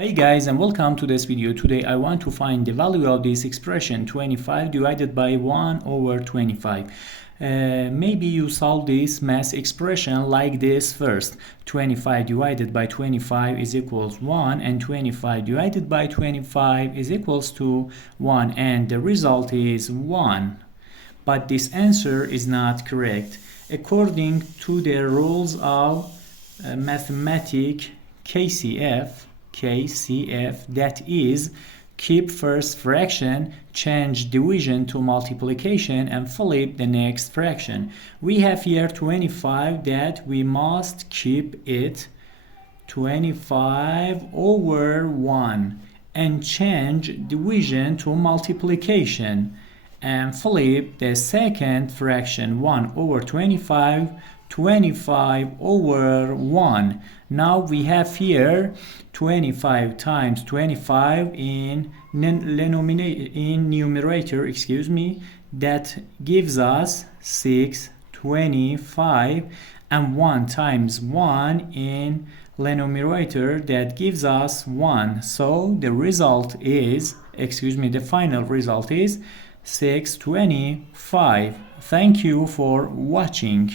Hey guys, and welcome to this video. Today I want to find the value of this expression 25 divided by 1 over 25. Maybe you solve this math expression like this first. 25 divided by 25 is equals 1 and 25 divided by 25 is equals to 1 and the result is 1. But this answer is not correct. According to the rules of mathematics KCF, that is, keep first fraction, change division to multiplication, and flip the next fraction. We have here 25 that we must keep it 25 over 1 and change division to multiplication and flip the second fraction 1 over 25 over 1. Now we have here 25 times 25 in numerator, that gives us 625, and 1 times 1 in numerator, that gives us 1. So the result is, the final result is 625. Thank you for watching.